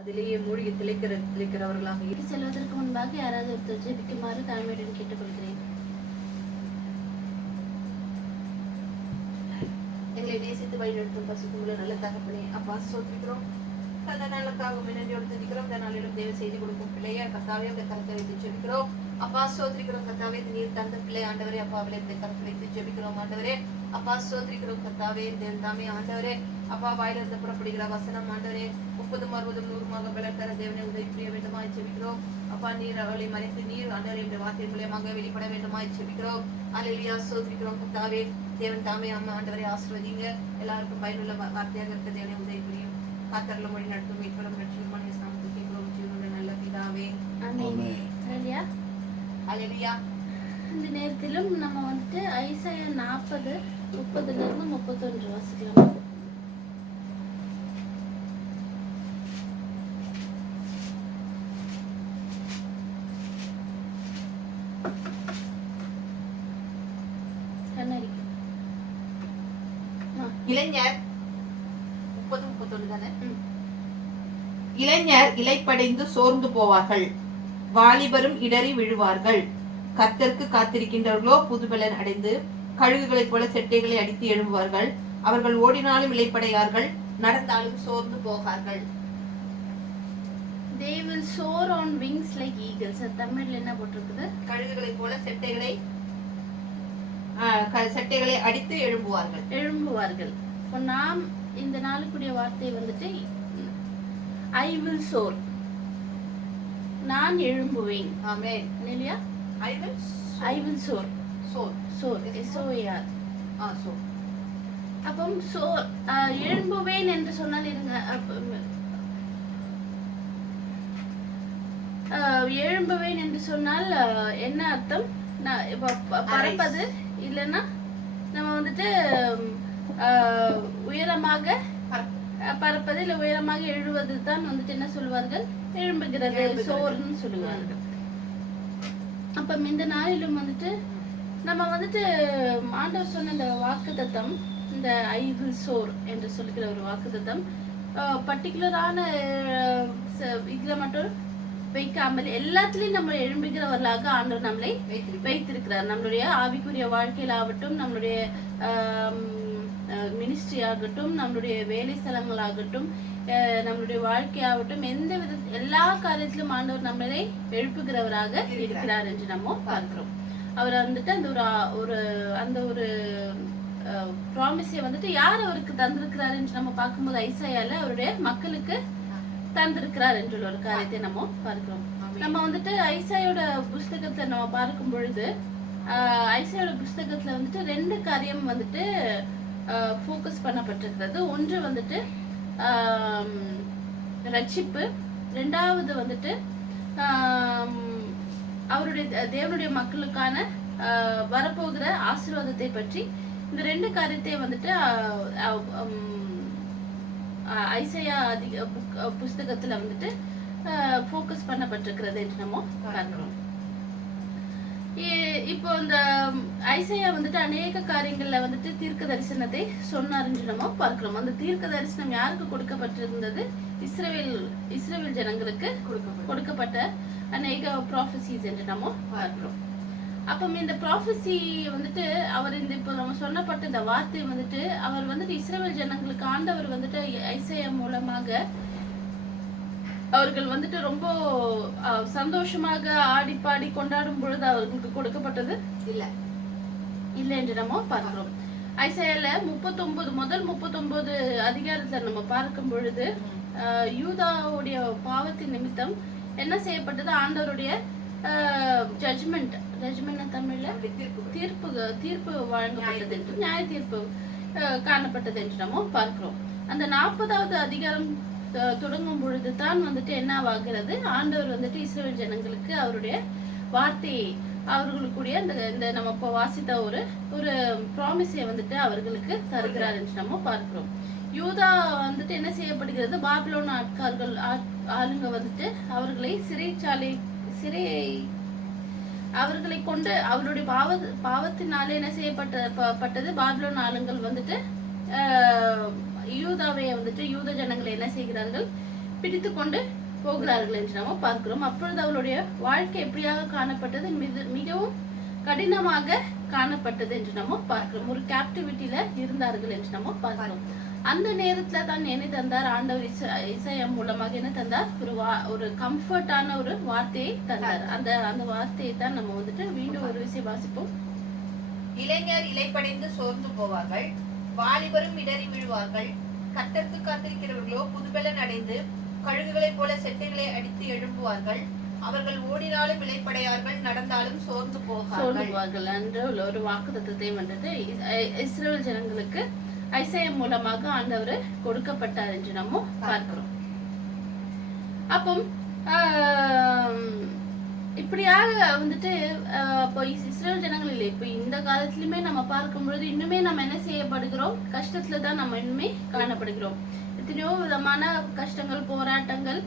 அதிலேயே மூழ்கி திளைக்கிறவர்களாக செல்வதற்கு முன்பாக யாராவது ஒருத்தர் ஜெபிக்குமாறு தாழ்மையுடன் கேட்டுக்கொள்கிறேன். எங்களை நேசித்து வழிநடத்தும் பசுக்குள்ள நல்ல தகப்பனே, அப்பா சோத்திரிக்கிறோம். அந்த நாளுக்காக நன்றியோடு துதிக்கிறோம். இந்த நாளிலும் தேவை செய்து கொடுக்கும் பிள்ளைய கர்த்தாவே உடைய கருத்தை வைத்து ஜெபிக்கிறோம். அப்பா சோத்திரிக்கிறோம். கர்த்தாவே நீர் தந்த பிள்ளை ஆண்டவரே, அப்பா அவளை கருத்தை வைத்து ஜெபிக்கிறோம். ஆண்டவரே அப்பா சோத்திரிக்கிறோம். கர்த்தாவே தாமே ஆண்டவரே, அப்பா வாயிலிருந்து புறப்படுகிற வசனம் ஆண்டவரே 30, 60, 100 பலர் தர தேவனை உதவி புரிய வேண்டுமாய் ஜெபிக்கிறோம். அப்பா நீர் அவளை மறைத்து நீர் ஆண்டவரே இந்த வார்த்தை மூலியமாக வெளிப்பட வேண்டுமாய் ஜெபிக்கிறோம். அல்லேலூயா சோத்திரிக்கிறோம். கர்த்தாவே தேவன் தாமே அம்மா ஆண்டவரை ஆசீர்வதிங்க. எல்லாருக்கும் பயனுள்ள வார்த்தையாக இருக்க தேவனை உதவி புரியும். காத்தரல மொழி நடத்தும் மீட்பரும் ரட்சிக்குமான நாமத்தில் கேட்கிறோம் ஜீவனுள்ள நல்ல பிதாவே. ஆமென். அல்லேலூயா. அல்லேலூயா. இந்த நேரத்திலும் நம்ம வந்துட்டு ஐசாயா 40 30 31 வாசிக்கலாம். இளைஞர் 30, 31 தானே? இளைஞர் இலைப்படைந்து சோர்ந்து போவார்கள், வாலிபரும் இடறி விழுவார்கள். கர்த்தருக்கு காத்திருக்கின்றவர்களோ புதுபலன் அடைந்து கழுகுகளைப் போல செட்டைகளை அடித்து எழும்புவார்கள். அவர்கள் ஓடினாலும் இலைப்படையார்கள், நடந்தாலும் சோர்ந்து போகார்கள். They will soar on wings like eagles. தமிழ்ல என்ன போட்டிருக்குது? கழுகுகளைப் போல செட்டைகளை அடித்து எழும்புவார்கள். இப்போ நாம் இந்த நாளுக்குரிய வார்த்தை வந்துட்டு I will soar. நான் எழும்புவேன். ஆமென். இல்லையா? I will soar. soar S-O-A-R. soar. அப்போ soar எழும்புவேன் என்று சொன்னால் எழும்புவேன் என்று சொன்னால் என்ன அர்த்தம்? பறப்பது இல்லைன்னா நம்ம வந்துட்டு உயரமாக பறப்பது இல்ல உயரமாக எழுவது தான் வந்துட்டு என்ன சொல்வார்கள்? எழும்புகிறது, சோர்ன்னு சொல்லுவார்கள். அப்ப இந்த நாளிலும் வந்துட்டு நம்ம வந்துட்டு ஆண்டவர் சொன்ன இந்த வாக்குத்தத்தம், இந்த ஐ வில் சோர் என்று சொல்லுகிற ஒரு வாக்குத்தத்தம் பர்டிகுலரான இதுல மட்டும் வைக்காமல் எல்லாத்துலயும் நம்ம எழும்புகிறவர்களாக ஆண்டவர் நம்மளை வைத்திருக்கிறார். நம்மளுடைய ஆவிக்குரிய வாழ்க்கையில் ஆகட்டும், நம்மளுடைய மினிஸ்ட்ரி ஆகட்டும், நம்மளுடைய வேலை ஸ்தலங்களாகட்டும், நம்மளுடைய வாழ்க்கையாகட்டும், எல்லா காரியத்திலும் ஆண்டவர் நம்மளை எழுப்புகிறவராக இருக்கிறார் என்று நம்ம பார்க்கிறோம். அவர் வந்துட்டு அந்த ஒரு ப்ராமிஸை வந்துட்டு யார் அவருக்கு தந்திருக்கிறார் என்று நம்ம பார்க்கும்போது ஐசாயால அவருடைய மக்களுக்கு தந்திருக்கிறார் என்ற ஒரு காரியத்தை நம்ம பார்க்கிறோம். நம்ம வந்துட்டு ஐசாயோட புஸ்தகத்தை நம்ம பார்க்கும் பொழுது ஐசாயோட புஸ்தகத்துல வந்துட்டு 2 காரியம் வந்துட்டு ஃபோக்கஸ் பண்ணப்பட்டிருக்கிறது. ஒன்று வந்துட்டு ரட்சிப்பு, 2வது வந்துட்டு அவருடைய தேவனுடைய மக்களுக்கான வரப்போகிற ஆசீர்வாதத்தை பற்றி. இந்த 2 காரியத்தை வந்துட்டு ஐசாயா புஸ்தகத்துல வந்துட்டு ஃபோக்கஸ் பண்ணப்பட்டிருக்கிறது என்று நம்ம பார்க்கிறோம். இப்போ இந்த ஐசாயா வந்துட்டு அநேக காரியங்கள்ல வந்துட்டு தீர்க்க தரிசனத்தை சொன்னார் என்று நம்ம பார்க்கிறோம். அந்த தீர்க்க தரிசனம் யாருக்கு கொடுக்கப்பட்டிருந்தது? இஸ்ரவேல் ஜனங்களுக்கு கொடுக்கப்பட்ட அநேக ப்ராஃபசிஸ் என்று நம்ம பார்க்கிறோம். அப்ப இந்த ப்ராஃபசி வந்துட்டு அவர் இப்போ நம்ம சொன்னப்பட்ட இந்த வார்த்தை வந்துட்டு அவர் வந்துட்டு இஸ்ரவேல் ஜனங்களுக்கு ஆண்டவர் வந்துட்டு ஐசாயா மூலமாக அவர்கள் வந்துட்டு ரொம்ப சந்தோஷமாக ஆடி பாடி கொண்டாடும் பொழுது அவர்களுக்கு கொடுக்கப்பட்டது இல்ல என்று நம்ம பார்க்கிறோம். ஐசாயால 39 அதிகாரத்துல நம்ம பார்க்கும் பொழுது யூதாவுடைய பாவத்தின் நிமித்தம் என்ன செய்யப்பட்டது? ஆண்டவருடைய ஜட்ஜ்மெண்ட் தமிழ்ல தீர்ப்பு வழங்கப்பட்டது என்று, நியாய தீர்ப்பு காணப்பட்டது என்று நம்ம பார்க்கிறோம். அந்த 40வது அதிகாரம் தொடங்கும் பொழுது தான் வந்துட்டு என்ன ஆகிறது? ஆண்டவர் வந்துட்டு இஸ்ரவேல் ஜனங்களுக்கு அவருடைய வார்த்தையை அவர்களுக்குடைய இந்த நம்ம இப்போ வாசித்த ஒரு ப்ராமிஸை வந்துட்டு அவர்களுக்கு தருகிறார் என்று நம்ம பார்க்கிறோம். யூதா வந்துட்டு என்ன செய்யப்படுகிறது? பாபிலோன் ஆளுங்க வந்துட்டு அவர்களை அவர்களை கொண்டு அவருடைய பாவத்தினாலே என்ன செய்யப்பட்டது? பாபிலோன் ஆளுங்கள் வந்துட்டு யூதாவை வந்துட்டு யூத ஜனங்களை என்ன செய்கிறார்கள்? பிடித்து கொண்டு போகிறார்கள் என்று நாம பார்க்கிறோம். அப்பொழுது அவளுடைய வாழ்க்கை எப்படியாக காணப்பட்டது? மிகவும் கடினமாக காணப்பட்டது என்று நம்ம பார்க்கிறோம். ஒரு கேப்டிவிட்டியில இருந்தார்கள் என்று நம்ம பார்க்கிறோம். அந்த நேரத்துல தான் என்ன தந்தார் ஆண்டவர்? இசையா மூலமாக என்ன தந்தார்? ஒரு கம்ஃபர்டான ஒரு வார்த்தையை தந்தார். அந்த வார்த்தையை தான் நம்ம வந்துட்டு மீண்டும் ஒரு விஷயம் வாசிப்போம். இளைஞர் இலைப்படைந்து சோர்ந்து போவார்கள், வாலிபரும் இடறி விழுவார்கள். கர்த்தருக்கு காத்திருக்கிறவர்களோ புதுபலன் அடைந்து கழுகுகளைப் போல செட்டைகளை அடித்து எழும்புவார்கள். அவர்கள் ஓடினாலும் இலைப்படையார்கள், நடந்தாலும் சோர்ந்து போவார்கள் என்ற ஒரு வாக்குத்தத்தத்தை வந்துட்டு இஸ்ரவேல் ஜனங்களுக்கு ஐசையா மூலமாக ஆண்டவர் கொடுக்கப்பட்டார் என்று நம்ம பார்க்கிறோம். அப்போ இப்படியாக வந்துட்டு இப்போ இஸ்ரேல் ஜனங்கள் இல்லை, இப்போ இந்த காலத்திலுமே நம்ம பார்க்கும் பொழுது இன்னுமே நம்ம என்ன செய்யப்படுகிறோம்? கஷ்டத்துல தான் நம்ம இன்னுமே காணப்படுகிறோம். எத்தனையோ விதமான கஷ்டங்கள், போராட்டங்கள்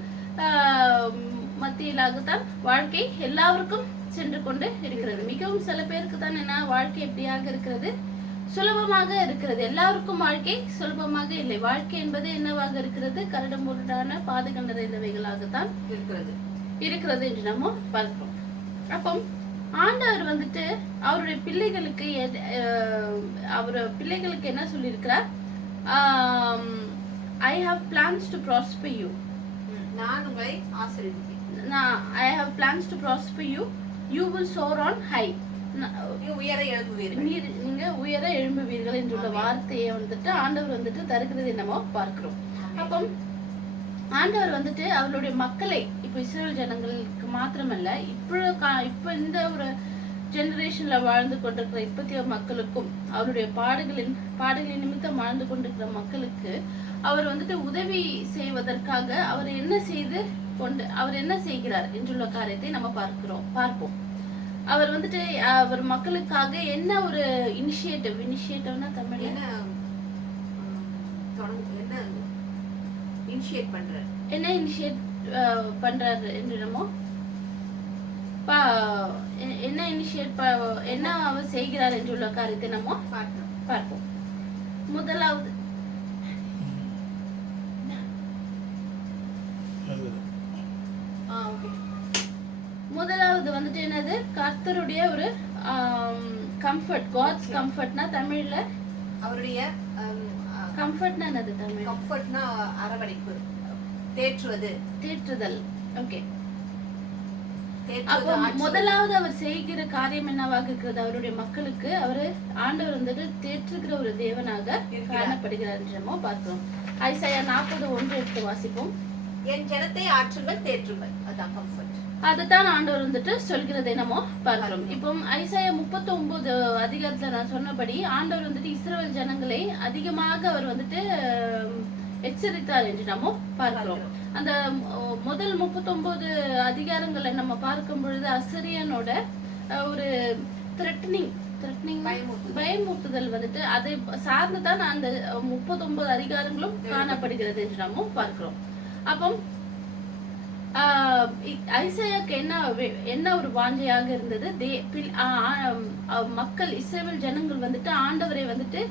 மத்தியிலாகத்தான் வாழ்க்கை எல்லாருக்கும் சென்று கொண்டு இருக்கிறது. மிகவும் சில பேருக்கு தான் என்ன வாழ்க்கை எப்படியாக இருக்கிறது? சுலபமாக இருக்கிறது. எல்லாருக்கும் வாழ்க்கை சுலபமாக இல்லை. வாழ்க்கை என்பது என்னவாக இருக்கிறது? கரடுமுரடான பாதைகள் நிறைந்தவைகளாகத்தான் இருக்கிறது என்று நம்ம பார்க்கிறோம். அப்போ ஆண்டவர் வந்துட்டு அவருடைய பிள்ளைகளுக்கு என்ன சொல்லியிருக்கிறார்? I have plans to prosper you. நான் உங்களை ஆசீர்வதிப்பேன். I have plans to prosper you. You will soar on high. நீங்க உயர எழும்புவீர்கள் என்ற வார்த்தையை வந்துட்டு ஆண்டவர் வந்துட்டு தருகிறது என்னமோ பார்க்கிறோம். அப்போ ஆண்டவர் வந்துட்டு அவருடைய மக்களை, இப்ப இஸ்ரேல் ஜனங்களுக்கு மாத்திரமல்ல, இப்ப இந்த ஒரு ஜெனரேஷன்ல வாழ்ந்து கொண்டிருக்கிற இப்பத்திய மக்களுக்கும், அவருடைய பாடுகளின் நிமித்தம் வாழ்ந்து கொண்டிருக்கிற மக்களுக்கு அவர் வந்துட்டு உதவி செய்வதற்காக அவர் என்ன செய்கிறார் என்றுள்ள காரியத்தை நம்ம பார்ப்போம். அவர் வந்துட்டு அவர் மக்களுக்காக என்ன ஒரு இனிஷியேட்டிவ்னா தமிழ்ல என்ன இனிஷியேட் பண்றாரு என்று நம்ம என்ன அவர் செய்கிறார் என்றுள்ள காரியத்தை நம்ம பார்ப்போம். முதலாவது வந்துட்டு என்னது? கர்த்தருடைய ஒரு கம்ஃபர்ட். காட்ஸ் கம்ஃபர்ட்னா தமிழ்ல அவருடைய கம்ஃபர்ட்னா என்னது? தமிழ் கம்ஃபர்ட்னா அரவணைப்பு, தேற்றுதல். ஓகே. அப்போ முதலாவது அவர் செய்கிற காரியம் என்னவாக இருக்கிறது? அவருடைய மக்களுக்கு ஆண்டவர் வந்துட்டு தேற்றுகிற ஒரு தேவனாக காணப்படுகிறார் என்று நம்ம பார்க்கிறோம். ஐசாயா 40:1 எடுத்து வாசிப்போம். என் ஜனத்தை ஆற்றுங்கள், தேற்றுங்கள். அதான் கம்ஃபர்ட். அதுதான் ஆண்டவர் வந்துட்டு சொல்கிறதை நம்ம பார்க்கிறோம். இப்போ ஐசாயா 39 அதிகாரத்துல நான் சொன்னபடி ஆண்டவர் வந்துட்டு இஸ்ரவேல் ஜனங்களை அதிகமாக அவர் வந்துட்டு எச்சரித்தார் என்று நம்ம பார்க்கிறோம். அந்த முதல் 39 அதிகாரங்களை நம்ம பார்க்கும் பொழுது அசிரியனோட ஒரு பயமுறுத்துதல் வந்துட்டு அதை சார்ந்துதான் அந்த 39 அதிகாரங்களும் காணப்படுகிறது என்று நம்ம பார்க்கிறோம். அப்போ ஐசாயாக்கு என்ன ஒரு வாஞ்சையாக இருந்தது? மக்கள், இஸ்ரவேல் ஜனங்கள் வந்துட்டு ஆண்டவரை வந்துட்டு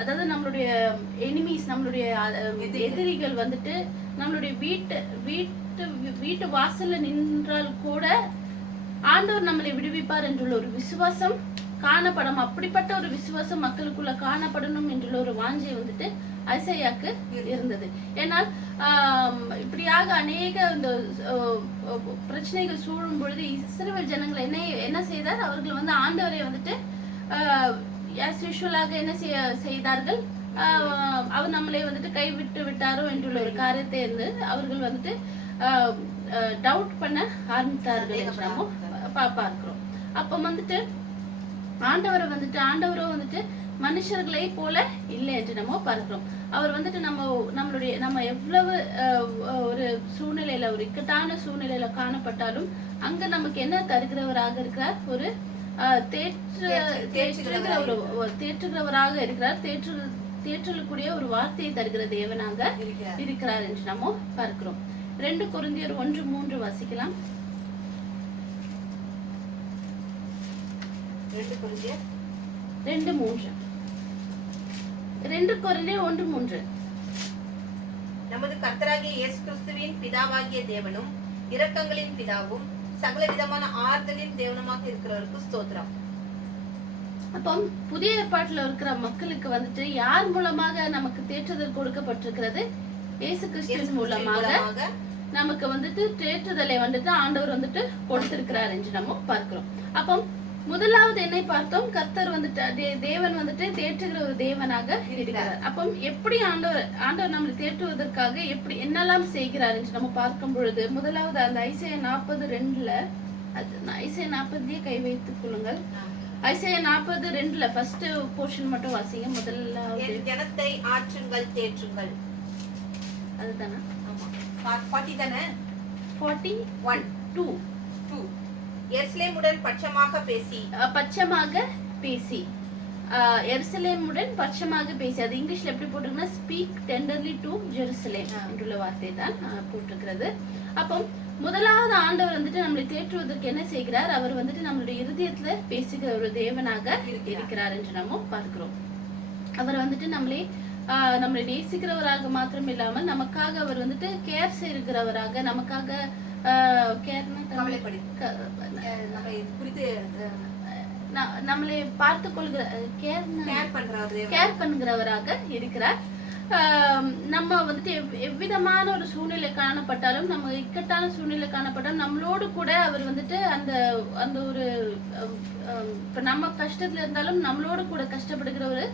அதாவது நம்மளுடைய எனிமீஸ், நம்மளுடைய எதிரிகள் வந்துட்டு நம்மளுடைய வீட்டு வாசல்ல நின்றால் கூட ஆண்டவர் நம்மளை விடுவிப்பார் என்றுள்ள ஒரு விசுவாசம் காணப்படும். அப்படிப்பட்ட ஒரு விசுவாசம் மக்களுக்குள்ள காணப்படணும் என்றுள்ள ஒரு வாஞ்சை வந்துட்டு ஐசாயாக்கு இருந்தது. ஏன்னா இப்படியாக அநேக இந்த பிரச்சனைகள் சூழும் பொழுது இஸ்ரவேல் ஜனங்கள் என்ன செய்தார்? அவர்கள் வந்து ஆண்டவரை வந்துட்டு என்ன செய்தார்கள்? அவர் நம்மளை வந்துட்டு கைவிட்டு விட்டாரோ என்றுள்ள ஒரு காரியத்தை இருந்து அவர்கள் வந்துட்டு டவுட் பண்ண ஆரம்பித்தார்கள் என்று நம்ம பார்க்கிறோம். அப்ப வந்துட்டு ஆண்டவரோ வந்துட்டு மனுஷர்களை போல இல்லை என்று நம்ம பார்க்கிறோம். அவர் வந்துட்டு நம்ம எவ்வளவு ஒரு சூழ்நிலையில, ஒரு இக்கட்டான சூழ்நிலையில காணப்பட்டாலும் அங்க நமக்கு என்ன தருகிறவராக இருக்கிறார்? ஒரு தேற்றுகிறவராக இருக்கிறார். தேற்றக்கூடிய ஒரு வார்த்தையை தருகிற தேவனாக இருக்கிறார் என்று நம்ம பார்க்கிறோம். 2 கொரிந்தியர் 1:3 வாசிக்கலாம். 2 கொரிந்தியர் 1:3. நமது கர்த்தராகிய இயேசு கிறிஸ்துவின் பிதாவாகிய தேவனும் இரக்கங்களின் பிதாவும் சகல விதமான ஆறுதலின் தேவனுமாக இருக்கிறவருக்கு ஸ்தோத்திரம். அப்போ புதிய ஏற்பாட்டுல இருக்கிற மக்களுக்கு வந்துட்டு யார் மூலமாக நமக்கு தேற்றுதல் கொடுக்கப்பட்டிருக்கிறது? இயேசு கிறிஸ்துவின் மூலமாக நமக்கு வந்துட்டு தேற்றுதலை வந்துட்டு ஆண்டவர் வந்துட்டு கொடுத்திருக்கிறார் என்று நம்ம பார்க்கிறோம். அப்போ முதலாவது என்னை பார்த்தோம், கர்த்தர் வந்துட்டு தேவன் வந்துட்டு தேற்றுகிற ஒரு தேவனாக இருக்கிறார். அப்போ எப்படி ஆண்டவர் நம்மளை தேற்றுவதற்காக எப்படி என்னெல்லாம் செய்கிறார் என்று நம்ம பார்க்கும் பொழுது, முதலாவது அந்த ஐசையா 40:2 ஐசையா 40 கை வைத்துக் கொள்ளுங்கள். ஐசையா 40:2 ஃபர்ஸ்ட் போர்ஷன் மட்டும் வாசிங்க. முதலாவது ஜனத்தை ஆற்றுங்கள் தேற்றுங்கள், அதுதானா? ஆமா 40 தானே? 41 எருசலேமுடன் பட்சமாக பேசி எருசலேமுடன் பட்சமாக பேசி, அது இங்கிலீஷ்ல எப்படி போட்டிருக்குன்னா ஸ்பீக் டெண்டர்லி டு ஜெருசலேம் என்றுள்ள வார்த்தை தான் போட்டிருக்கிறது. அப்போ முதலாவது ஆண்டவர் வந்துட்டு நம்மளை தேற்றுவதற்கு என்ன செய்கிறார்? அவர் வந்துட்டு நம்மளுடைய இருதயத்துல பேசுகிற ஒரு தேவனாக இருக்கிறார் என்று நம்ம பார்க்கிறோம். அவர் வந்துட்டு நம்மளை நேசிக்கிறவராக மாத்திரம் இல்லாமல் நமக்காக அவர் வந்துட்டு கேர் செய்கிறவராக, நமக்காக நம்மளை பார்த்து கொள்கிற கேர் பண்ணுகிறவராக இருக்கிறார். நம்ம வந்துட்டு எவ்விதமான ஒரு சூழ்நிலை காணப்பட்டாலும், நம்ம இக்கட்டான சூழ்நிலை காணப்பட்டாலும் நம்மளோடு கூட அவர் வந்துட்டு அந்த ஒரு இப்ப நம்ம கஷ்டத்துல இருந்தாலும் நம்மளோடு கூட கஷ்டப்படுகிற ஒரு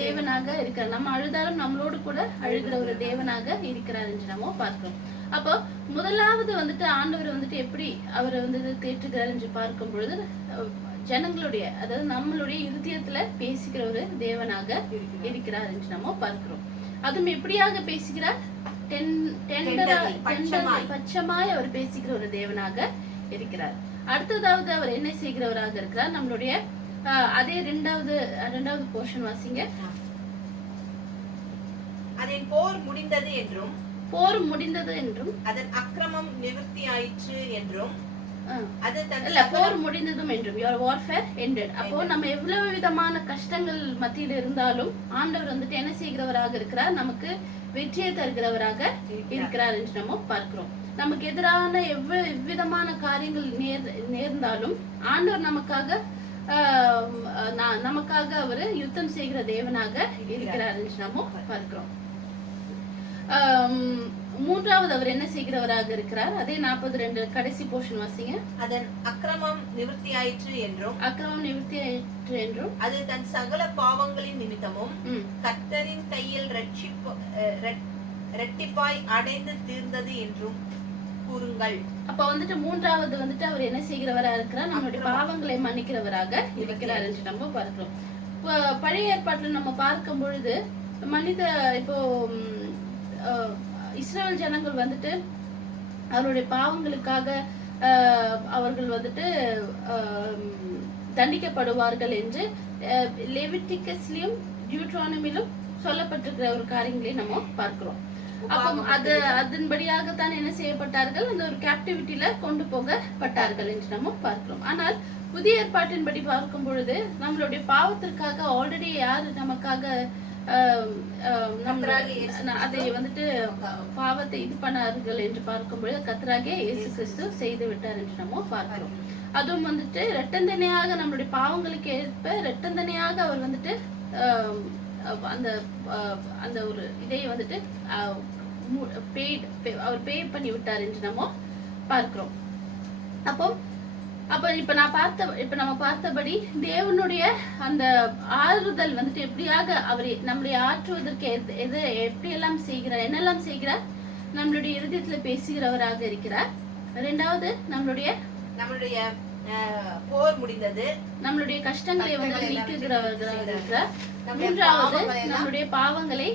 தேவனாக இருக்கிறார். நம்ம அழுதாலும் நம்மளோடு கூட அழுகிற ஒரு தேவனாக இருக்கிறார் என்று நம்ம பார்க்கிறோம். அப்போ முதலாவது வந்துட்டு ஆண்டவர் வந்துட்டு எப்படி அவர் வந்துட்டு தேற்றுகிறார் என்று பார்க்கும் பொழுது, ஜனங்களுடைய அதாவது நம்மளுடைய இருதயத்துல பேசுகிற ஒரு தேவனாக இருக்கிறார் என்று நம்ம பார்க்கிறோம். அதுவும் எப்படியாக பேசுகிறார்? பட்சமாய் அவர் பேசுகிற ஒரு தேவனாக இருக்கிறார். அடுத்ததாவது அவர் என்ன செய்கிறவராக இருக்கிறார்? நம்மளுடைய அதே இரண்டாவது போர்ஷன் வாசிங்க. அதன் போர் முடிந்தது என்றும் அதன் அக்கிரமம் நிவர்த்தி ஆயிற்று என்றும் போர் முடிந்ததும் என்றும் your warfare ended. அப்போ நம்ம எவ்வளவு விதமான கஷ்டங்கள் மத்தியில் இருந்தாலும் ஆண்டவர் வந்துட்டு என்ன செய்கிறவராக இருக்கிறார்? நமக்கு வெற்றியை தருகிறவராக இருக்கிறார் என்று நம்ம பார்க்கிறோம். நமக்கு எதிரான எவ்விதமான காரியங்கள் நேர்ந்தாலும் ஆண்டவர் நமக்காக அவரு யுத்தம் செய்கிற தேவனாக இருக்கிறார் என்று நம்ம பார்க்கிறோம். மூன்றாவது அவர் என்ன செய்கிறவராக இருக்கிறார்? அதே 42 கடைசி போர்ஷன் வாசிங்க. அதன் அக்கிரமம் நிவர்த்தி ஆயிற்று என்றும் அது தன் சகல பாவங்களின் நிமித்தமும் கர்த்தரின் கையில் இரட்டிப்பாய் அடைந்து தீர்ந்தது என்றும் கூறுங்கள். அப்ப வந்துட்டு மூன்றாவது வந்துட்டு அவர் என்ன செய்கிறவராக இருக்கிறார்? நம்மளுடைய பாவங்களை மன்னிக்கிறவராக இருக்கிறார் என்று நம்ம பார்க்கிறோம். பழைய ஏற்பாட்டில் நம்ம பார்க்கும் பொழுது இப்போ இஸ்ரேல் ஜனங்கள் வந்துட்டு அவருடைய பாவங்களுக்காக அவர்கள் வந்துட்டு தண்டிக்கப்படுவார்கள் என்று லெவிட்டிகஸ்லயும் டியூட்ரானமிலும் சொல்லப்பட்டிருக்கிற ஒரு காரியங்களை நம்ம பார்க்கிறோம். அப்போ அதன்படியாகத்தான் என்ன செய்யப்பட்டார்கள்? அந்த ஒரு கேப்டிவிட்டியில கொண்டு போகப்பட்டார்கள் என்று நம்ம பார்க்கிறோம். ஆனால் புதிய ஏற்பாட்டின்படி பார்க்கும் பொழுது நம்மளுடைய பாவத்திற்காக ஆல்ரெடி யாரு நமக்காக அதை வந்துட்டு பாவத்தை இது பண்ணார்கள் என்று பார்க்கும்பொழுது கர்த்தராகிய இயேசு கிறிஸ்து செய்து விட்டார் என்று நம்ம பார்க்கிறோம். அதுவும் வந்துட்டு இரட்டந்தனையாக நம்மளுடைய பாவங்களுக்கு ஏற்ப இரட்டந்தனையாக அவர் வந்துட்டு அந்த ஒரு இதை வந்துட்டு அவர் பே பண்ணி விட்டார் என்று நம்ம பார்க்கிறோம். அப்போ இப்ப நம்ம பார்த்தபடி தேவனுடைய அந்த ஆறுதல் வந்துட்டு எப்படியாக அவர் நம்மளை ஆற்றுவதற்கு எப்படியெல்லாம் செய்கிறார், என்னெல்லாம் செய்கிறார்? நம்மளுடைய இருதயத்துல பேசுகிறவராக இருக்கிறார். இரண்டாவது நம்மளுடைய போர் முடிந்தது, நம்மளுடைய கஷ்டங்களை வந்து நீக்குகிறவராக இருக்கிறார். மூன்றாவது நம்மளுடைய பாவங்களை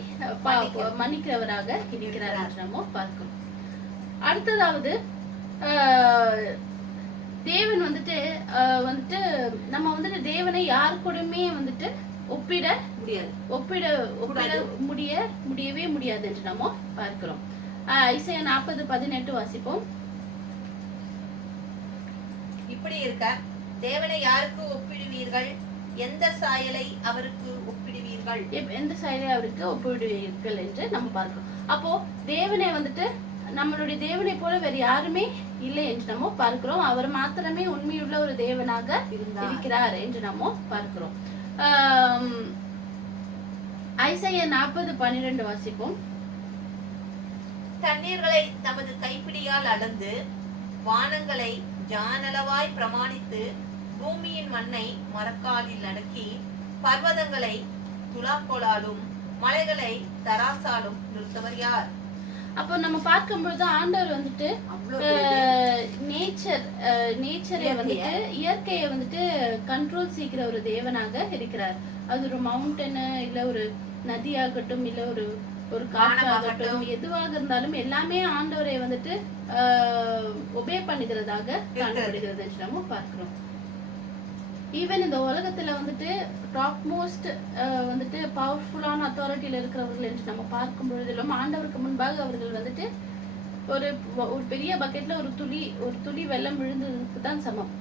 மன்னிக்கிறவராக இருக்கிறார் என்று நம்ம பார்க்கிறோம். அடுத்ததாவது தேவன் வந்துட்டு நம்ம வந்துட்டு தேவனை யாரு கூடமே வந்துட்டு முடியவே முடியாது என்று நம்ம பார்க்கிறோம். ஐசையா 40:18 வாசிப்போம். இப்படி இருக்க தேவனை யாருக்கு ஒப்பிடுவீர்கள்? எந்த சாயலை அவருக்கு ஒப்பிடுவீர்கள்? எந்த சாயலை அவருக்கு ஒப்பிடுவீர்கள் என்று நம்ம பார்க்கிறோம். அப்போ தேவனை வந்துட்டு நம்மளுடைய தேவனை போல வேற யாருமே இல்லை என்று நம்ம பார்க்கிறோம். அவர் மாத்திரமே உண்மையுள்ள ஒரு தேவனாக இருக்கிறார் என்று நம்ம பார்க்கிறோம். ஐசையா 40:12 வாசிப்போம். தண்ணீர்களை தமது கைப்பிடியால் அளந்து வானங்களை ஜானளவாய் பிரமாணித்து பூமியின் மண்ணை மரக்காலில் அடக்கி பர்வதங்களை துலாக்கோலாலும் மலைகளை தராசாலும் நிறுத்தவர் யார்? அப்போ நம்ம பார்க்கும்பொழுது ஆண்டவர் வந்துட்டு நேச்சரை வந்துட்டு இயற்கையை வந்துட்டு கண்ட்ரோல் செய்கிற ஒரு தேவனாக இருக்கிறார். அது ஒரு மவுண்டனு இல்ல ஒரு நதியாகட்டும் இல்ல ஒரு காற்றாகட்டும் எதுவாக இருந்தாலும் எல்லாமே ஆண்டவரை வந்துட்டு ஒபே பண்ணுகிறதாக காணப்படுகிறது நம்ம பார்க்கிறோம். ஈவன் இந்த உலகத்துல வந்துட்டு டாப் மோஸ்ட் வந்துட்டு பவர்ஃபுல்லான அத்தாரிட்டியில இருக்கிறவர்கள் என்று நம்ம பார்க்கும் பொழுதிலும் ஆண்டவருக்கு முன்பாக அவர்கள் வந்துட்டு ஒரு பெரிய பக்கெட்ல ஒரு துளி வெள்ளம் விழுந்ததுக்கு தான் சமம்.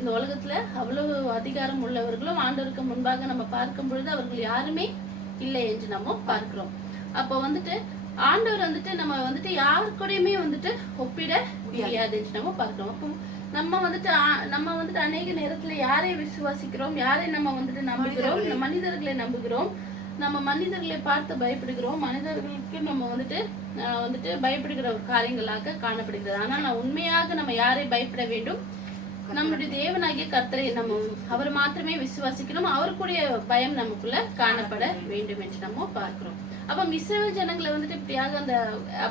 இந்த உலகத்துல அவ்வளவு அதிகாரம் உள்ளவர்களும் ஆண்டவருக்கு முன்பாக நம்ம பார்க்கும் பொழுது அவர்கள் யாருமே இல்லை என்று நம்ம பார்க்கிறோம். அப்போ வந்துட்டு ஆண்டவர் வந்துட்டு நம்ம வந்துட்டு யாரு கூடயுமே வந்துட்டு ஒப்பிட முடியாது என்று நம்ம பார்க்கிறோம். அப்போ நம்ம வந்துட்டு அநேக நேரத்துல யாரை விசுவாசிக்கிறோம், யாரை நம்ம வந்துட்டு நம்புகிறோம், மனிதர்களை நம்புகிறோம், நம்ம மனிதர்களை பார்த்து பயப்படுகிறோம், மனிதர்களுக்கு நம்ம வந்துட்டு பயப்படுகிற ஒரு காரியங்களாக காணப்படுகிறது. ஆனா நான் உண்மையாக நம்ம யாரை பயப்பட வேண்டும்? நம்மளுடைய தேவனாகிய கர்த்தரை நம்ம அவர் மாத்திரமே விசுவாசிக்கணும். அவருக்குரிய பயம் நமக்குள்ள காணப்பட வேண்டும் என்று நம்ம பார்க்கிறோம். அப்ப இஸ்ரவேல் ஜனங்களை வந்துட்டு இப்படியாக அந்த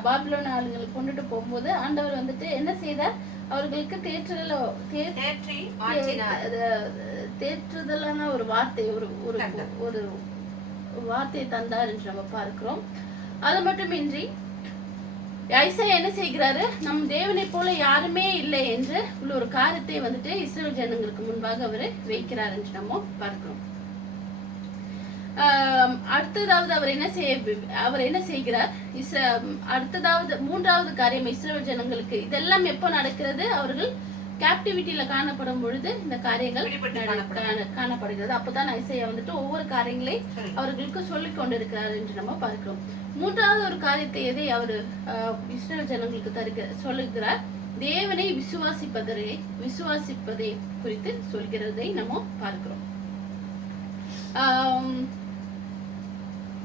பாபிலோன் ஆளுங்களுக்கு கொண்டுட்டு போகும்போது ஆண்டவர் வந்துட்டு என்ன செய்தார்? அவர்களுக்கு தேற்றுதலான ஒரு வார்த்தை ஒரு வார்த்தையை தந்தார் என்று நம்ம பார்க்கிறோம். அது மட்டுமின்றி ஐசையா என்ன செய்கிறாரு? நம் தேவனை போல யாருமே இல்லை என்று உள்ள ஒரு காரியத்தை வந்துட்டு இஸ்ரவேல் ஜனங்களுக்கு முன்பாக அவரு வைக்கிறார் என்று நம்ம பார்க்கிறோம். அடுத்ததாவது அவர் என்ன செய்கிறார்? அடுத்ததாவது மூன்றாவது காரியம் இஸ்ரவேல் ஜனங்களுக்கு இதெல்லாம் எப்போ நடக்கிறது? அவர்கள் கேப்டிவிட்டியில காணப்படும் பொழுது இந்த காரியங்கள் காணப்படுகிறது. அப்பதான் ஐசையா வந்துட்டு ஒவ்வொரு காரியங்களை அவர்களுக்கு சொல்லிக் கொண்டிருக்கிறார் என்று நம்ம பார்க்கிறோம். மூன்றாவது ஒரு காரியத்தை எதை அவரு இஸ்ரவேல் ஜனங்களுக்கு சொல்லுகிறார்? தேவனை விசுவாசிப்பதை குறித்து சொல்கிறதை நம்ம பார்க்கிறோம்.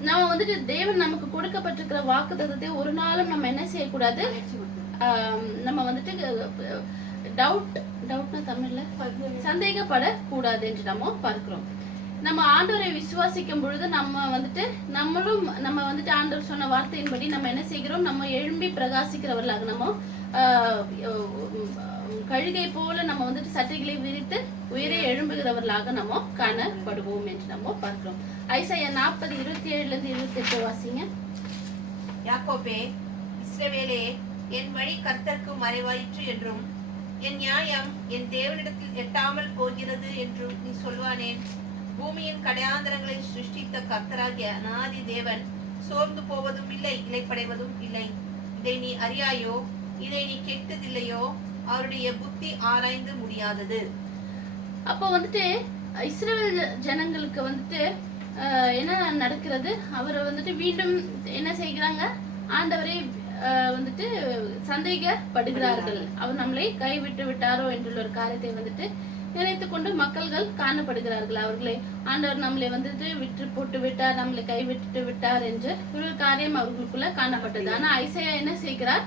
நம்ம வந்துட்டு தேவன் நமக்கு கொடுக்கப்பட்டிருக்கிற வாக்குத்தத்தத்தை ஒரு நாளும் நம்ம என்ன செய்யக்கூடாது? நம்ம வந்துட்டு டவுட்னா தமிழ்ல சந்தேகப்படக்கூடாது என்று நம்ம பார்க்கிறோம். நம்ம ஆண்டவரை விசுவாசிக்கும் பொழுது நம்ம வந்துட்டு ஆண்டவர் சொன்ன வார்த்தையின்படி நம்ம என்ன செய்கிறோம்? நம்ம எழும்பி பிரகாசிக்கிறவர்களாக நம்ம கழுகை போல நம்ம வந்துட்டு சட்டைகளை விரித்து உயிரை எழும்புகிறவர்களாக நம்ம காணப்படுவோம் என்று நம்ம பார்க்கிறோம். ஐசையா 40:27-28 வாசிங்க. யாக்கோபே, இஸ்ரவேலே, என் வழி கர்த்தருக்கு மறைவாயிற்று என்றும் என் நியாயம் என் தேவனிடத்தில் எட்டாமல் போகிறது என்றும் நீ சொல்வானேன்? பூமியின் கடையாந்தரங்களை சிருஷ்டித்த கர்த்தராகிய அநாதி தேவன் சோர்ந்து போவதும் இல்லை, இலைப்படைவதும் இல்லை. இதை நீ அறியாயோ? இதை நீ கேட்டதில்லையோ? அவருடைய புத்தி ஆராய்ந்து முடியாதது. அப்போ வந்துட்டு இஸ்ரவேல் ஜனங்களுக்கு வந்துட்டு என்ன நடக்கிறது? அவரை வந்துட்டு மீண்டும் என்ன செய்கிறாங்க? ஆண்டவரை வந்துட்டு சந்தேகப்படுகிறார்கள். அவர் நம்மளை கைவிட்டு விட்டாரோ என்றுள்ள ஒரு காரியத்தை வந்துட்டு நினைத்து கொண்டு மக்கள்கள் காணப்படுகிறார்கள். அவர்களை ஆண்டவர் நம்மளை வந்துட்டு விட்டு போட்டு விட்டார், நம்மளை கைவிட்டு விட்டார் என்று ஒரு காரியம் அவர்களுக்குள்ள காணப்பட்டது. ஆனா ஐசையா என்ன செய்கிறார்?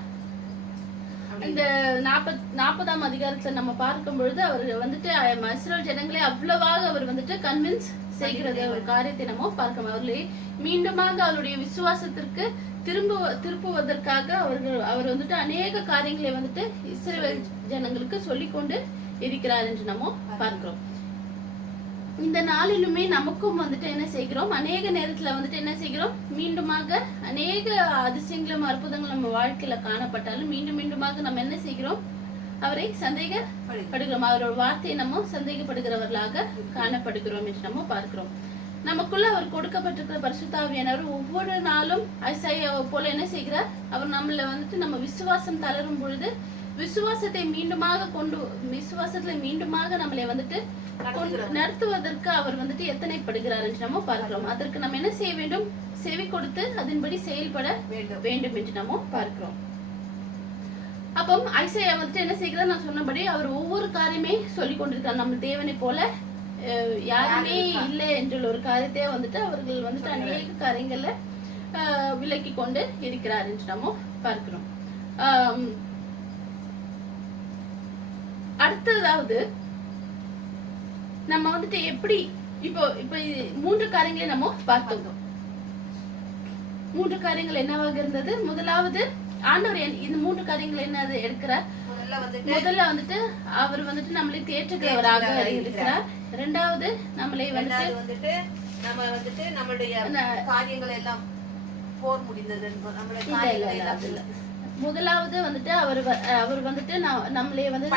இந்த 40ஆம் அதிகாரத்துல நம்ம பார்க்கும் பொழுது அவர் வந்துட்டு இஸ்ரவேல் ஜனங்களை அவ்வளவாக அவர் வந்துட்டு கன்வின்ஸ் செய்கிறது ஒரு காரியத்தை நம்ம பார்க்கணும். அவர்களை மீண்டுமாக அவருடைய விசுவாசத்திற்கு திருப்புவதற்காக அவர் வந்துட்டு அநேக காரியங்களை வந்துட்டு இஸ்ரவேல் ஜனங்களுக்கு சொல்லிக்கொண்டு இருக்கிறார் என்று நம்ம பார்க்கிறோம். இந்த நாளிலுமே நமக்கும் வந்துட்டு என்ன செய்கிறோம்? அநேக நேரத்துல வந்துட்டு என்ன செய்கிறோம்? மீண்டுமாக அநேக அதிசயங்களும் அற்புதங்களும் நம்ம வாழ்க்கையில காணப்பட்டாலும் மீண்டுமாக நம்ம என்ன செய்கிறோம்? அவரை சந்தேகப்படுகிறோம். அவரோட வார்த்தையை நம்ம சந்தேகப்படுகிறவர்களாக காணப்படுகிறோம் என்று நம்ம பார்க்கிறோம். நமக்குள்ள அவர் கொடுக்கப்பட்டிருக்கிற பரிசுத்த ஆவியானவர் ஒவ்வொரு நாளும் ஐசாயாவை போல என்ன செய்கிறார்? அவர் நம்மள வந்துட்டு நம்ம விசுவாசம் தளரும் பொழுது விசுவாசத்துல மீண்டுமாக நம்மளை வந்துட்டு நடத்துவதற்கு அவர் வந்துட்டு எத்தனைப்படுகிறார் என்று நம்ம பார்க்கிறோம். அதற்கு நம்ம என்ன செய்ய வேண்டும்? செவி கொடுத்து அதன்படி செயல்பட வேண்டும் என்று நம்ம பார்க்கிறோம். அப்போ ஐசையா வந்துட்டு என்ன செய்கிறார்? நான் சொன்னபடி அவர் ஒவ்வொரு காரியமே சொல்லி கொண்டிருக்கார். நம்ம தேவனை போல யாருமே இல்லை என்ற ஒரு காரியத்தை வந்துட்டு அவர்கள் வந்துட்டு அநேக காரியங்கள்ல விலக்கி கொண்டு இருக்கிறார் என்று நம்ம பார்க்கிறோம். அடுத்ததாவது நம்ம வந்துட்டு எப்படி இப்போ 3 காரியங்களை நம்ம பார்த்தோம். 3 காரியங்கள் என்னவாக இருந்தது? முதலாவது ஆண்டவர் இந்த 3 காரியங்கள் என்னது எடுக்கிறார்? முதல்ல வந்துட்டு அவர் வந்துட்டு நம்மளை தேற்றுகிறவராக இருக்கிறார். இரண்டாவது நம்மளை வந்துட்டு நம்ம வந்துட்டு நம்மளுடைய காரியங்கள் எல்லாம் போர் முடிந்தது. நம்மளுடைய காரியங்கள் எல்லாம் முதலாவது வந்துட்டு அவர் வந்துட்டு நம்மளே வந்து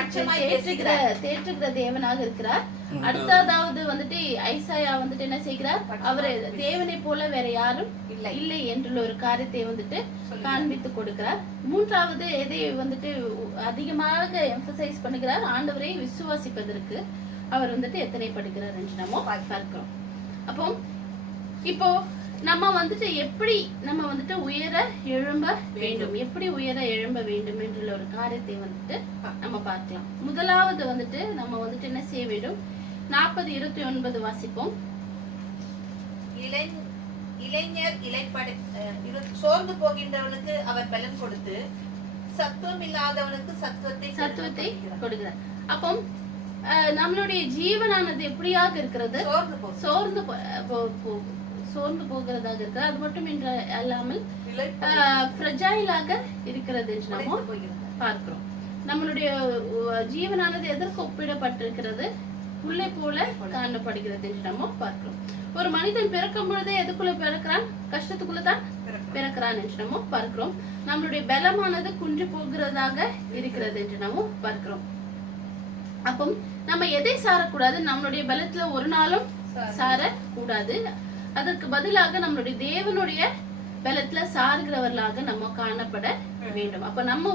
தேற்றுகிற தேவனாக இருக்கிறார். அடுத்ததாவது வந்துட்டு ஐசாயா வந்துட்டு என்ன செய்கிறார்? அவர் தேவனை போல வேற யாரும் இல்லை என்ற ஒரு காரியத்தை வந்துட்டு காண்பித்து கொடுக்கிறார். மூன்றாவது எதை வந்துட்டு அதிகமாக எம்பசைஸ் பண்ணுகிறார்? ஆண்டவரை விசுவாசிப்பதற்கு அவர் வந்துட்டு எத்தனைப்படுகிறார் என்று நம்ம பார்க்கிறோம். அப்போ இப்போ நம்ம வந்துட்டு எப்படி நம்ம வந்துட்டு உயர எழும்ப வேண்டும், எப்படி உயர எழும்ப வேண்டும் என்ற ஒரு காரியத்தை வந்துட்டு நம்ம பார்க்கலாம். முதலாவது வந்துட்டு நம்ம வந்துட்டு என்ன செய்ய வேண்டும்? 40:29 வாசிப்போம். இளைஞர் சோர்ந்து போகின்றவனுக்கு அவர் பலன் கொடுத்து சத்துவம் இல்லாதவனுக்கு சத்துவத்தை கொடுக்கிறார். அப்போ நம்மளுடைய ஜீவனானது எப்படியாக இருக்கிறது? சோர்ந்து போகிறதாக இருக்கிறது. அது மட்டும் அல்லாமல் ஃப்ரெஜைலாக இருக்கிறது என்று நம்ம பார்க்கிறோம். நம்மளுடைய ஜீவனானது எதற்கு ஒப்பிடப்பட்டிருக்கிறது? புல்லை போல காணப்படுகிறது என்று நம்ம பார்க்கிறோம். ஒரு மனிதன் பிறக்கும் பொழுதே எதுக்குள்ள பிறக்கிறான்? கஷ்டத்துக்குள்ளதான் பிறக்கிறான் என்று நம்ம பார்க்கிறோம். நம்மளுடைய பலமானது குன்றி போகிறதாக இருக்கிறது என்று நம்ம பார்க்கிறோம். அப்போ நம்ம எதை சாரக்கூடாது? நம்மளுடைய பலத்துல ஒரு நாளும் சாரக்கூடாது. அதற்கு பதிலாக நம்மளுடைய தேவனுடைய பலத்துல சார்கிறவர்களாக நம்ம காணப்பட வேண்டும். அப்ப நம்ம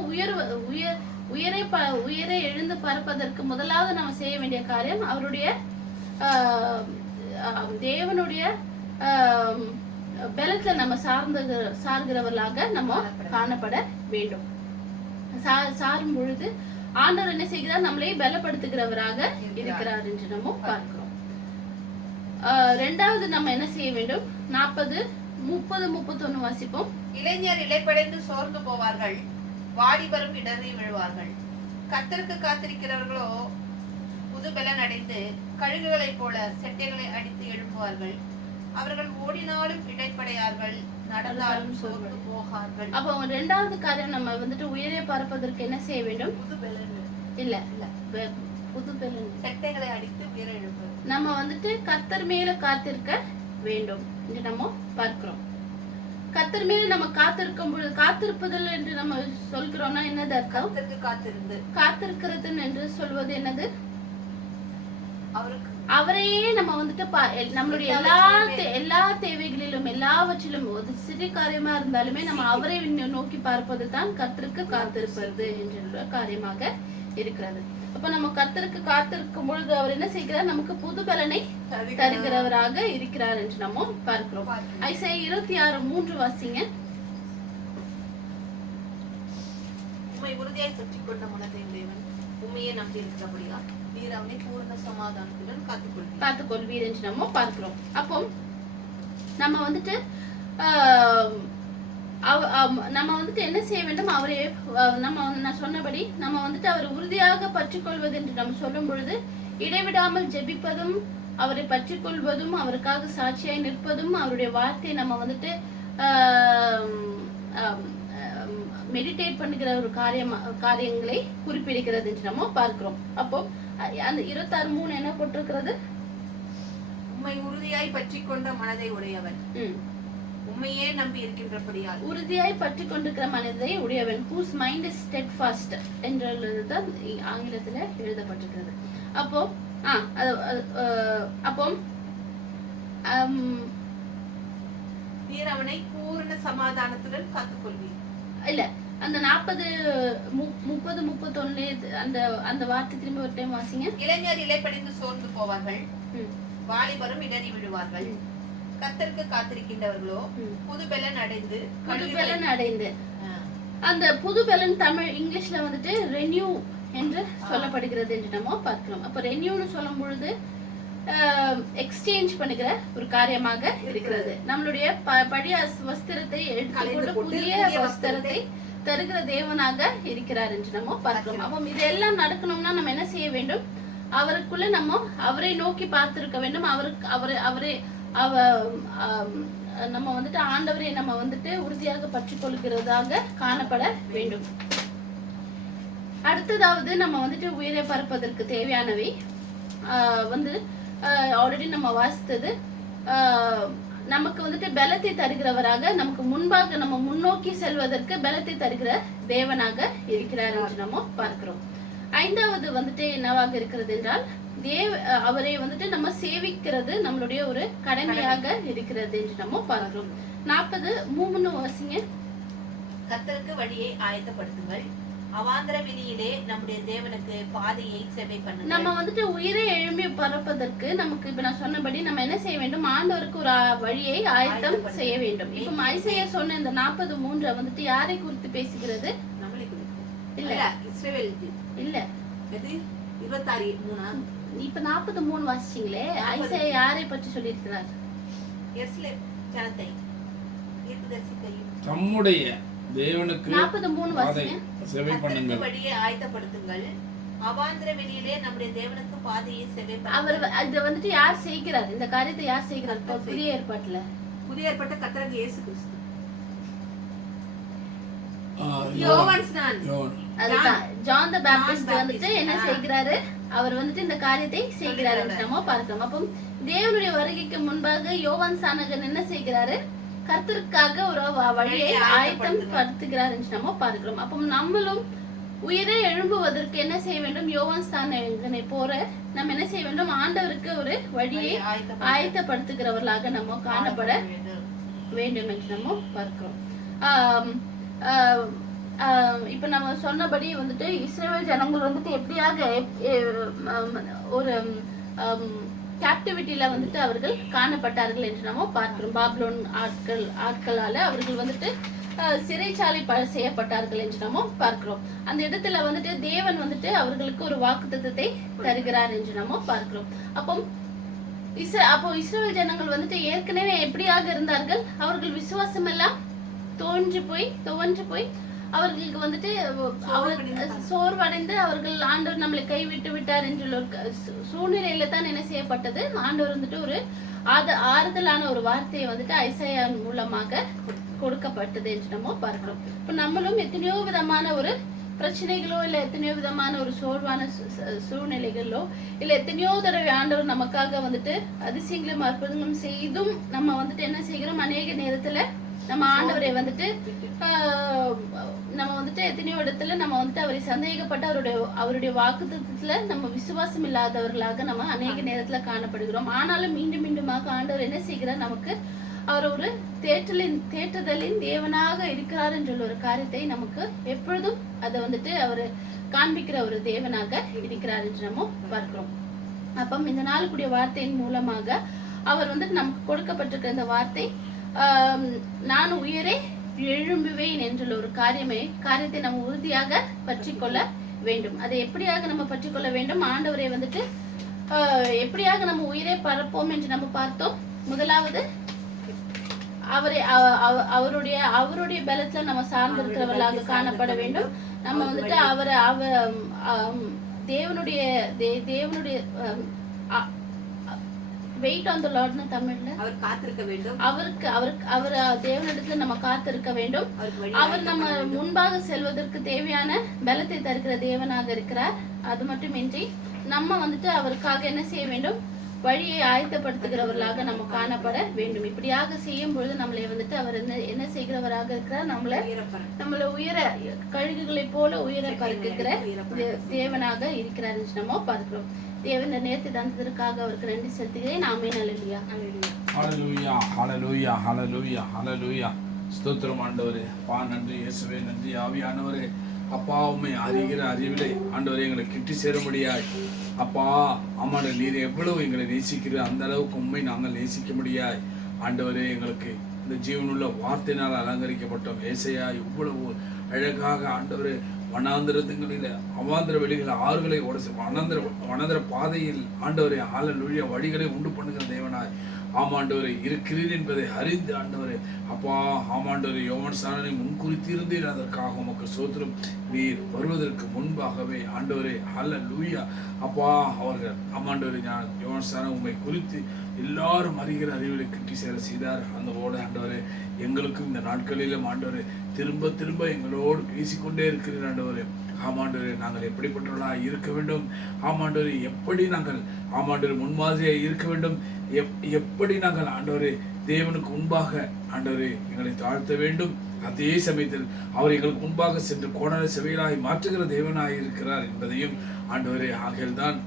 உயரை எழுந்து பறப்பதற்கு முதலாவது நம்ம செய்ய வேண்டிய காரியம் அவருடைய தேவனுடைய பலத்துல நம்ம சார்கிறவர்களாக நம்ம காணப்பட வேண்டும். சாரும் பொழுது ஆண்டவர் என்ன செய்கிறார்? நம்மளை பலப்படுத்துகிறவராக இருக்கிறார் என்று நம்ம பார்க்கிறோம். இரண்டாவது நம்ம என்ன செய்ய வேண்டும்? 40, 30, 31 வாசிப்போம். இளைஞர் இளைப்படைந்து சோர்ந்து போவார்கள், வாலிபரும் இடறி விழுவார்கள். கர்த்தருக்கு காத்திருக்கிறவர்களோ புது பலன் அடைந்து கழுகுகளைப் போல செட்டைகளை அடித்து எழுப்புவார்கள். அவர்கள் ஓடினாலும் இடைப்படையார்கள், நடந்தாலும் சோர்ந்து போகார்கள். அப்போ இரண்டாவது காரியம் நம்ம வந்துட்டு உயரே பறப்பதற்கு என்ன செய்ய வேண்டும்? புது பலன் புது பலன் செட்டைகளை அடித்து உயர எழுப்புவது. நம்ம வந்துட்டு கர்த்தர் மேல காத்திருக்க வேண்டும் என்று நம்ம பார்க்கிறோம். கர்த்தர் மேல நம்ம காத்திருக்கும் பொழுது காத்திருப்பதில் என்று நம்ம சொல்கிறோம்னா என்னது அர்த்தம்? காத்திருக்கிறது என்று சொல்வது என்னது? அவரையே நம்ம வந்துட்டு நம்மளுடைய எல்லா தேவைகளிலும் எல்லாவற்றிலும் ஒரு சிறு காரியமா இருந்தாலுமே நம்ம அவரை நோக்கி பார்ப்பது தான் கர்த்தருக்கு காத்திருப்பது என்ற காரியமாக இருக்கிறது. அப்ப நம்ம கர்த்தருக்கு காத்திருக்கும் பொழுது அவர் என்ன செய்கிறார்? நமக்கு புது பலனை தருகிறவராக இருக்கிறார் என்று நம்ம பார்க்கிறோம். ஐசாயா 26:3 வாசிங்க. உம்மை உறுதியாய் பற்றிக் கொண்ட மனதை உடையவன் உண்மையே நம்பி இருக்கிறபடியா நீர் அவனை பூர்ண சமாதானத்துடன் காத்துக்கொள்வீர் என்று நம்ம பார்க்கிறோம். அப்போ நம்ம வந்துட்டு நம்ம வந்துட்டு என்ன செய்ய வேண்டும்? அவரே நான் சொன்னபடி நம்ம வந்துட்டு அவர் உறுதியாக பற்றிக் கொள்வது என்று நம்ம சொல்லும் பொழுது இடைவிடாமல் ஜெபிப்பதும் அவரை பற்றிக் கொள்வதும் அவருக்காக சாட்சியாய் நிற்பதும் அவருடைய வார்த்தையை நம்ம வந்துட்டு மெடிடேட் பண்ணுகிற ஒரு காரியங்களை குறிப்பிடுகிறது என்று நம்ம பார்க்கிறோம். அப்போ அந்த 26:3 என்ன போட்டிருக்கிறது? உம்மை உறுதியாய் பற்றிக் கொண்ட மனதை உடையவன், உம்மையே நம்பி இருக்கின்றபடியால் உறுதியாய் பற்றிக் கொண்டிருக்கிற மனதை உடையவன், whose mind is steadfast என்றதான் ஆங்கிலத்துல எழுதப்பட்டிருக்கிறது. அப்போ அப்போ நீர் அவனை பூரண சமாதானத்துடன் காத்துக்கொள்வீர். இல்ல அந்த 40 30 31 அந்த அந்த வார்த்தை திரும்ப ஒரு டைம் வாசிங்க. இளைஞர் இலைப்படிந்து சோர்ந்து போவார்கள், வாலிபரும் இடறி விழுவார்கள். கர்த்தருக்கு காத்திருக்கின்றவர்களோ புதுபெலன் அடைந்து அந்த புதுபெலன் தமிழ் இங்கிலீஷ்ல வந்துட்டு ரெனியூ என்று சொல்லப்படுகிறது என்று நம்ம பார்க்கிறோம். அப்ப ரெனியூன்னு சொல்லும் பொழுது எக்ஸ்சேஞ்ச் பண்ணுகிற ஒரு காரியமாக இருக்கிறது. நம்மளுடைய பழைய வஸ்திரத்தை எடுத்துக்கொண்டு புதிய வஸ்திரத்தை தருகிற தேவனாக இருக்கிறார் என்று நம்ம பார்க்கிறோம். அப்போ இதெல்லாம் நடக்கணும்னா நம்ம என்ன செய்ய வேண்டும்? அவருக்குள்ள நம்ம அவரை நோக்கி பார்த்திருக்க வேண்டும். அவரை நம்ம வந்துட்டு ஆண்டவரை நம்ம வந்துட்டு உறுதியாக பற்றி கொள்கிறதாக காணப்பட வேண்டும். அடுத்ததாவது நம்ம வந்துட்டு உயிரை பரப்பதற்கு தேவையானவை வந்து ஆல்ரெடி நம்ம வாசித்தது. நமக்கு வந்துட்டு பலத்தை தருகிறவராக, நமக்கு முன்பாக நம்ம முன்னோக்கி செல்வதற்கு பலத்தை தருகிற தேவனாக இருக்கிறார் என்று நம்ம பார்க்கிறோம். 5வது வந்துட்டு என்னவாக இருக்கிறது என்றால் அவரை வந்துட்டு நம்ம சேவிக்கிறது நம்மளுடைய ஒரு கடமையாக இருக்கிறது என்று நம்ம பார்க்கிறோம். 40:3 வாசிங்க. கர்த்தருக்கு வழியை ஆயத்தப்படுத்துங்கள், அவாந்தர வெளியிலே நம்முடைய தேவனுக்கு பாதையை செவை பண்ணுங்கள். நம்ம வந்துட்டு உயிரை எழும்பி பரப்பதற்கு நமக்கு இப்ப நான் சொன்னபடி நம்ம என்ன செய்ய வேண்டும்? ஆண்டவருக்கு ஒரு வழியை ஆயத்தம் செய்ய வேண்டும். இப்ப ஐசையா சொன்ன இந்த 40:3 வந்துட்டு யாரை குறித்து பேசுகிறது? நம்மளை குறித்து இல்ல, இஸ்ரவேல் இல்ல, எது 26:3. இப்ப 40:3 வாசிச்சீங்களே, ஐசையா யாரை பற்றி சொல்லி இருக்கிறார்? எருசலேம் ஜனத்தை தம்முடைய தேவனுக்கு 40:3 வாசிங்க. சேவை பண்ணுங்கள், வழியை ஆயத்தப்படுத்துங்கள், அவாந்தர வெளியிலே நம்முடைய தேவனுக்கு பாதையை செவை பண்ணுங்கள். அவர் இத வந்துட்டு யார் செய்கிறார்? இந்த காரியத்தை யார் செய்கிறார்? புதிய ஏற்பாட்டுல புதிய கர்த்தராகிய இயேசு கிறிஸ்து. ஜான் தி பேப்டிஸ்ட் வந்துட்டு என்ன செய்கிறாரு? அவர் வந்துட்டு இந்த காரியத்தை செய்கிறாரு நம்ம பார்க்கிறோம். அப்போ தேவனுடைய வருகைக்கு முன்பாக யோவான் ஸ்நானகன் என்ன செய்கிறாரு? கர்த்தருக்காக ஒரு வழியை ஆயத்தம் படுத்துகிறார் என்று நம்ம பார்க்கிறோம். அப்போ நம்மளும் உயிரை எழும்புவதற்கு என்ன செய்ய வேண்டும்? யோவான் ஸ்நானகனை போற நம்ம என்ன செய்ய வேண்டும்? ஆண்டவருக்கு ஒரு வழியை ஆயத்தப்படுத்துகிறவர்களாக நம்ம காணப்பட வேண்டும் என்று நம்ம பார்க்கிறோம். இப்ப நம்ம சொன்னபடி வந்துட்டு இஸ்ரவேல் ஜனங்கள் வந்துட்டு எப்படியாக ஒரு கேப்டிவிட்டியில வந்துட்டு அவர்கள் காணப்பட்டார்கள் என்று நம்ம பார்க்கிறோம். பாபிலோன் ஆட்களால அவர்கள் வந்துட்டு சிறைச்சாலை செய்யப்பட்டார்கள் என்று நம்ம பார்க்கிறோம். அந்த இடத்துல வந்துட்டு தேவன் வந்துட்டு அவர்களுக்கு ஒரு வாக்குத்தத்தத்தை தருகிறார் என்று நம்ம பார்க்கிறோம். அப்போ இஸ்ரவேல் ஜனங்கள் வந்துட்டு ஏற்கனவே எப்படியாக இருந்தார்கள்? அவர்கள் விசுவாசம் எல்லாம் துவன்று போய் அவர்களுக்கு வந்துட்டு சோர்வடைந்து அவர்கள் ஆண்டவர் நம்மளை கைவிட்டு விட்டார் என்ற சூழ்நிலையில தான் என்ன செய்யப்பட்டது? ஆண்டவர் வந்துட்டு ஒரு ஆறுதலான ஒரு வார்த்தையை வந்துட்டு ஐசையா மூலமாக கொடுக்கப்பட்டது என்று நம்ம பார்க்கிறோம். இப்ப நம்மளும் எத்தனையோ விதமான ஒரு பிரச்சனைகளோ இல்ல எத்தனையோ விதமான ஒரு சோர்வான சூழ்நிலைகளோ இல்ல எத்தனையோ தடவை ஆண்டவர் நமக்காக வந்துட்டு அதிசயங்களும் அற்புதங்களும் செய்தும் நம்ம வந்துட்டு என்ன செய்கிறோம்? அநேக நேரத்துல நம்ம ஆண்டவரை வந்துட்டு நம்ம வந்துட்டு எத்தனையோ இடத்துல நம்ம வந்துட்டு அவரை சந்தேகப்பட்டு அவருடைய வாக்குத்தத்தத்துல நம்ம விசுவாசம் இல்லாதவர்களாக நம்ம அநேக நேரத்துல காணப்படுகிறோம். ஆனாலும் மீண்டுமாக ஆண்டவர் என்ன செய்கிறார்? நமக்கு அவர் ஒரு தேற்றுதலின் தேவனாக இருக்கிறார் என்ற ஒரு காரியத்தை நமக்கு எப்பொழுதும் அதை வந்துட்டு அவரு காண்பிக்கிற ஒரு தேவனாக இருக்கிறார் என்று நம்ம பார்க்கிறோம். அப்ப இந்த நாளுக்குரிய வார்த்தையின் மூலமாக அவர் வந்துட்டு நமக்கு கொடுக்கப்பட்டிருக்கிற இந்த வார்த்தை நான் உயிரை எழும்புவேன் என்ற ஒரு காரியத்தை நம்ம உறுதியாக பற்றி கொள்ள வேண்டும். அதை எப்படியாக நம்ம பற்றி கொள்ள வேண்டும்? ஆண்டவரை வந்துட்டு எப்படியாக நம்ம உயிரை பரப்போம் என்று நம்ம பார்த்தோம். முதலாவது அவருடைய பலத்துல நம்ம சார்ந்திருக்கிறவர்களாக காணப்பட வேண்டும். நம்ம வந்துட்டு தேவனுடைய வெயிட் ஆன் தி லார்ட்னு தமிழ்ல அவர் காத்திருக்க வேண்டும். அவர் தேவனிடத்துல நம்ம காத்திருக்க வேண்டும். அவர் நம்ம முன்பாக செல்வதற்கு தேவையான பலத்தை தருகிற தேவனாக இருக்கிறார். அது மட்டுமின்றி நம்ம வந்துட்டு அவருக்காக என்ன செய்ய வேண்டும்? வழியை ஆயத்தப்படுத்துகிறவர்களாக நம்ம காணப்பட வேண்டும். இப்படியாக செய்யும் பொழுது நம்மளை வந்துட்டு அவர் என்ன செய்கிறவராக இருக்கிறார்? நம்மள உயர கழுகுகளை போல உயர பறக்குகிற தேவனாக இருக்கிறார் நம்ம பார்க்கிறோம். தேவன் நேர்த்தி தந்ததற்காக அவருக்கு நன்றி செலுத்துகிறேன். ஆமென். அல்லேலூயா. ஹல்லேலூயா. ஹல்லேலூயா. ஹல்லேலூயா. ஹல்லேலூயா. ஸ்தோத்திரம் ஆண்டவரே. அப்பா நன்றி இயேசுவே, நன்றி ஆவியானவரே. அப்பா உம்மை அறிகிற அறிவிலே ஆண்டவரே எங்களை கிட்டி சேரும்படியாய் அப்பா ஆமாண்ட நீர் எவ்வளவு எங்களை நேசிக்கிற அந்த அளவுக்கு உண்மை நாங்கள் நேசிக்க முடியாய் ஆண்டவரே. எங்களுக்கு இந்த ஜீவனுள்ள வார்த்தையினால் அலங்கரிக்கப்பட்டோம். ஏசையா இவ்வளவு அழகாக ஆண்டவரே வனாந்திரங்களில அவாந்திர வெளிகள் ஆறுகளை உடச்சு வனாந்திர பாதையில் ஆண்டவரே ஹல்லேலூயா வழிகளை உண்டு பண்ணுகிற தேவனாய் ஆமாண்டவரே இருக்கிறீர் என்பதை அறிந்து ஆண்டவரே அப்பா ஆமாண்டவரே யோவான் ஸ்நானனை முன்குறித்திருந்தீர். அதற்காக உமக்கு ஸ்தோத்திரம். நீர் வருவதற்கு முன்பாகவே ஆண்டவரே ஹல்லேலூயா அப்பா அவர்கள் ஆமாண்டவரே யோவான் ஸ்நானன் உம்மை குறித்து எல்லாரும் அறிகிற அறிவிலை கிட்டி சேர செய்தார். அந்த போல ஆண்டவரே எங்களுக்கும் இந்த நாட்களிலும் ஆண்டவரே திரும்ப திரும்ப எங்களோடு பேசிக்கொண்டே இருக்கிறீர் ஆண்டவரே. ஆமாண்டவரே நாங்கள் எப்படிப்பட்டவர்களாக இருக்க வேண்டும், ஆமாண்டவரே எப்படி நாங்கள் ஆமாண்டவரே முன்மாதிரியாக இருக்க வேண்டும், எப்படி நாங்கள் ஆண்டவரே தேவனுக்கு முன்பாக ஆண்டவரே எங்களை தாழ்த்த வேண்டும். அதே சமயத்தில் அவர் எங்களுக்கு முன்பாக சென்று கோண செவைகளாய் மாற்றுகிற தேவனாய் இருக்கிறார் என்பதையும் ஆண்டவரே ஆகியல்தான்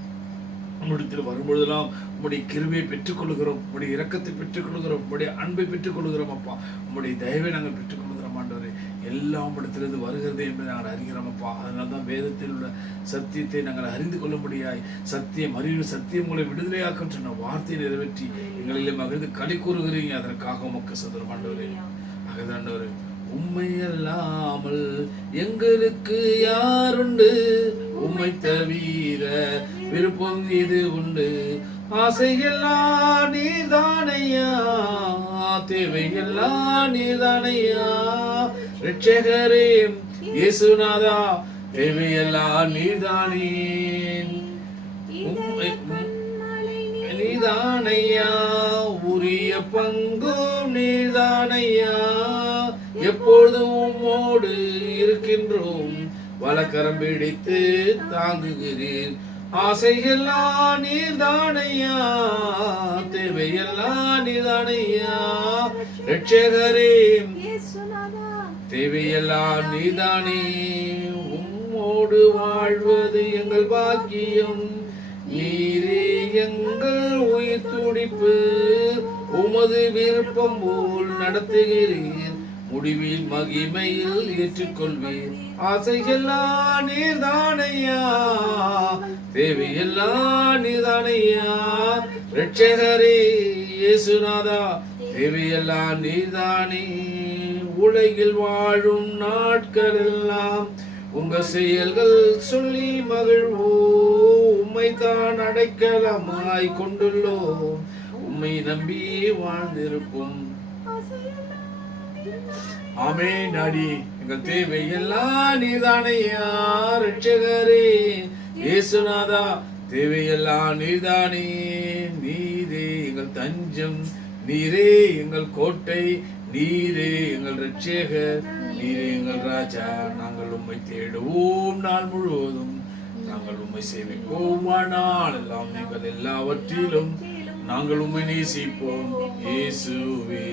உம்மிடத்தில் வரும்பொழுதெல்லாம் உம்முடைய கிருபையை பெற்றுக்கொள்கிறோம், உம்முடைய இரக்கத்தை பெற்றுக்கொள்கிறோம், உம்முடைய அன்பை பெற்றுக்கொள்கிறோம் அப்பா. உம்முடைய தயவை நாங்கள் பெற்றுக்கொள்கிறோம் ஆண்டவரே. எல்லாம் இடத்திலிருந்து வருகிறது என்பதை நாங்கள் அறிகிறோம் அப்பா. அதனால தான் வேதத்தில் உள்ள சத்தியத்தை நாங்கள் அறிந்து கொள்ள முடியாய் சத்தியம் அறிவு சத்தியம் உங்களை விடுதலையாக்கும் சொன்ன வார்த்தையை நிறைவேற்றி எங்களிலே மகிழ்ந்து களி கூறுகிறீங்க. அதற்காக உமக்கு சதுரம் ஆண்டவரே. ஆகதாண்டவரே உம்மை அல்லாமல் எங்களுக்கு யாருண்டு, உம்மை தவிர விருப்பம் இது உண்டு, ஆசையெல்லாம் நீதானையா, தேவையெல்லாம் நீதானையா, ரட்சகரே இயேசுநாதா தேவையெல்லாம் நீதானே, நீதானையா, உரிய பங்கும் நீதானையா, எப்பொழுதும் உம்மோடு இருக்கின்றோம், வலக்கரம் பிடித்து தாங்குகிறீர், ஆசையெல்லாம் நீதானையா, தேவையெல்லாம் நீதானையா, ரட்சகரே தேவையெல்லாம் நீதானே, உம்மோடு வாழ்வது எங்கள் பாக்கியம், நீரே எங்கள் உயிர் துடிப்பு, உமது விருப்பம் போல் நடத்துகிறீர், முடிவில் மகிமையில் ஏற்றுக்கொள்வீர், ஆசையெல்லாம் நீர்தானையா, தேவையெல்லாம் நீர்தானையா, ரட்சகரே இயேசுநாதா தேவையெல்லாம் நீர்தானே, உலகில் வாழும் நாட்களெல்லாம் உங்க செயல்கள் சொல்லி மகிழ்வோ, உம்மை தான் அடைக்கலமாய் கொண்டுள்ளோம், உம்மை நம்பி வாழ்ந்திருப்போம். ஆமென். அடி எங்கள் தேவையெல்லாம் நீதானையா, ரட்சகரே இயேசுநாதா தேவையெல்லாம் நீதானே, நீரே எங்கள் தஞ்சம், நீரே எங்கள் கோட்டை, நீரே எங்கள் ரட்சகர், நீரே எங்கள் ராஜா, நாங்கள் உம்மை தேடுவோம் நாள் முழுவதும், நாங்கள் உம்மை சேவிப்போம் ஆனால் எல்லாம், நீங்கள் எல்லாவற்றிலும் நாங்கள் உம்மை நேசிப்போம் இயேசுவே.